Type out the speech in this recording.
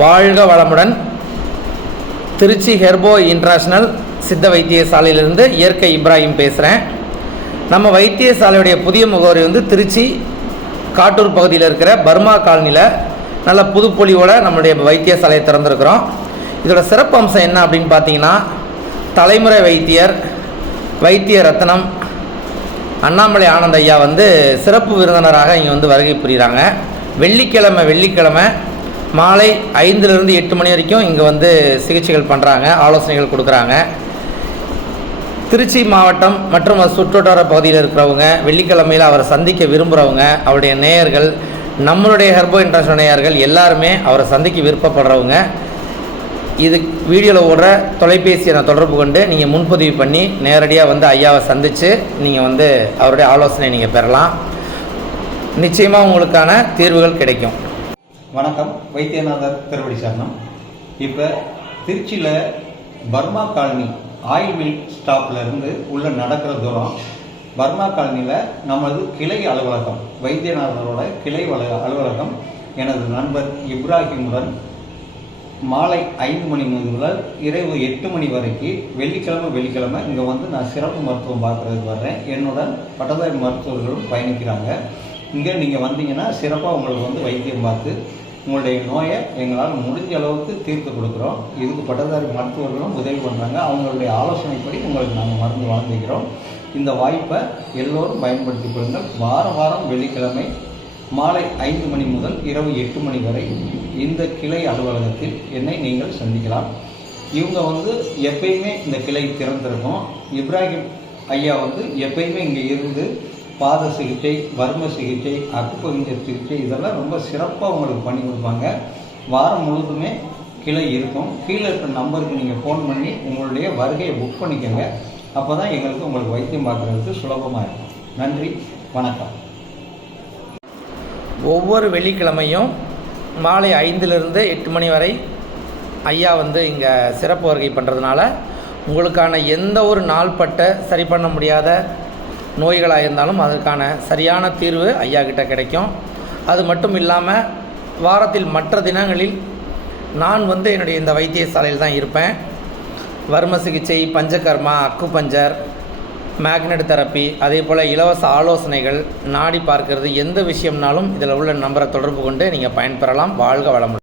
வாழ்க வளமுடன். Trichy herbo international சித்த வைத்தியசாலையிலிருந்து இயற்கை இப்ராஹிம் பேசுகிறேன் நம்ம வைத்தியசாலையுடைய புதிய முகவரி வந்து திருச்சி காட்டூர் பகுதியில் இருக்கிற பர்மா காலனியில் நல்ல புதுப்பொலிவோட நம்மளுடைய வைத்தியசாலையை திறந்துருக்குறோம். இதோட சிறப்பு அம்சம் என்ன அப்படின்னு பார்த்தீங்கன்னா தலைமுறை வைத்தியர் வைத்திய ரத்னம் அண்ணாமலை ஆனந்த ஐயா வந்து சிறப்பு விருந்தினராக இங்கே வந்து வருகை புரிகிறாங்க வெள்ளிக்கிழமை வெள்ளிக்கிழமை மாலை ஐந்துலேருந்து எட்டு மணி வரைக்கும் இங்கே வந்து சிகிச்சைகள் பண்ணுறாங்க ஆலோசனைகள் கொடுக்குறாங்க. திருச்சி மாவட்டம் மற்றும் சுற்றுவட்டார பகுதியில் இருக்கிறவங்க வெள்ளிக்கிழமையில் அவரை சந்திக்க விரும்புகிறவங்க அவருடைய நேயர்கள் நம்மளுடைய ஹெர்போ இன்டர்நேஷனல் நேயர்கள் எல்லாருமே அவரை சந்திக்க விருப்பப்படுறவங்க. இது வீடியோவில் ஓடுற தொலைபேசியை நான் தொடர்பு கொண்டு நீங்கள் முன்பதிவு பண்ணி நேரடியாக வந்து ஐயாவை சந்தித்து நீங்கள் வந்து அவருடைய ஆலோசனை நீங்கள் பெறலாம். நிச்சயமாக உங்களுக்கான தீர்வுகள் கிடைக்கும். வணக்கம். வைத்தியநாதர் திருவடி சரணம் இப்போ திருச்சியில் பர்மா காலனி ஆயில் மில் ஸ்டாப்லேருந்து உள்ளே உள்ள நடக்கிற தூரம். பர்மா காலனியில் நமது கிளை அலுவலகம் வைத்தியநாதரோட கிளை அலுவலகம். எனது நண்பர் இப்ராஹிமுடன் மாலை ஐந்து மணி முதல் இரவு எட்டு மணி வரைக்கும் வெள்ளிக்கிழமை வெள்ளிக்கிழமை இங்கே வந்து நான் சிறப்பு மருத்துவம் பார்க்குறதுக்கு வர்றேன். என்னுடன் பட்டதாரி மருத்துவர்களும் பயணிக்கிறாங்க. இங்கே நீங்கள் வந்தீங்கன்னா சிறப்பாக உங்களுக்கு வந்து வைத்தியம் பார்த்து உங்களுடைய நோயை எங்களால் முடிஞ்ச அளவுக்கு தீர்த்து கொடுக்குறோம். இதுக்கு பட்டதாரி மருத்துவர்களும் உதவி பண்ணுறாங்க அவங்களுடைய ஆலோசனைப்படி உங்களுக்கு நாங்கள் மருந்து வழங்குகிறோம். இந்த வாய்ப்பை எல்லோரும் பயன்படுத்திக் கொள்ளுங்கள். வாரம் வாரம் வெள்ளிக்கிழமை மாலை ஐந்து மணி முதல் இரவு எட்டு மணி வரை இந்த கிளை அலுவலகத்தில் என்னை நீங்கள் சந்திக்கலாம். இவங்க வந்து எப்பயுமே இந்த கிளை திறந்திருக்கும். இப்ராஹிம் ஐயா வந்து எப்பயுமே இங்கே இருந்து பாத சிகிச்சை வர்ம சிகிச்சை அக்குப்பஞ்சர் சிகிச்சை இதெல்லாம் ரொம்ப சிறப்பாக உங்களுக்கு பண்ணி கொடுப்பாங்க. வாரம் முழுவதுமே கிளை இருக்கும். கீழே இருக்கிற நம்பருக்கு நீங்கள் ஃபோன் பண்ணி உங்களுடைய வருகையை புக் பண்ணிக்கோங்க. அப்போ தான் எங்களுக்கு உங்களுக்கு வைத்தியம் பார்க்குறதுக்கு சுலபமாக இருக்கும். நன்றி வணக்கம். ஒவ்வொரு வெள்ளிக்கிழமையும் மாலை ஐந்திலிருந்து எட்டு மணி வரை ஐயா வந்து இங்கே சிறப்பு வருகை பண்ணுறதுனால உங்களுக்கான எந்த ஒரு நாள்பட்ட சரி பண்ண முடியாத நோய்களாக இருந்தாலும் அதற்கான சரியான தீர்வு ஐயா கிட்ட கிடைக்கும். அது மட்டும் இல்லாமல் வாரத்தில் மற்ற தினங்களில் நான் வந்து என்னுடைய இந்த வைத்தியசாலையில் தான் இருப்பேன். வர்ம சிகிச்சை பஞ்சகர்மா அக்குபஞ்சர் மேக்னெட் தெரப்பி அதே போல் இலவச ஆலோசனைகள் நாடி பார்க்கிறது எந்த விஷயம்னாலும் இதில் உள்ள நம்பரை தொடர்பு கொண்டு நீங்கள் பயன்பெறலாம். வாழ்க வளமுடன்.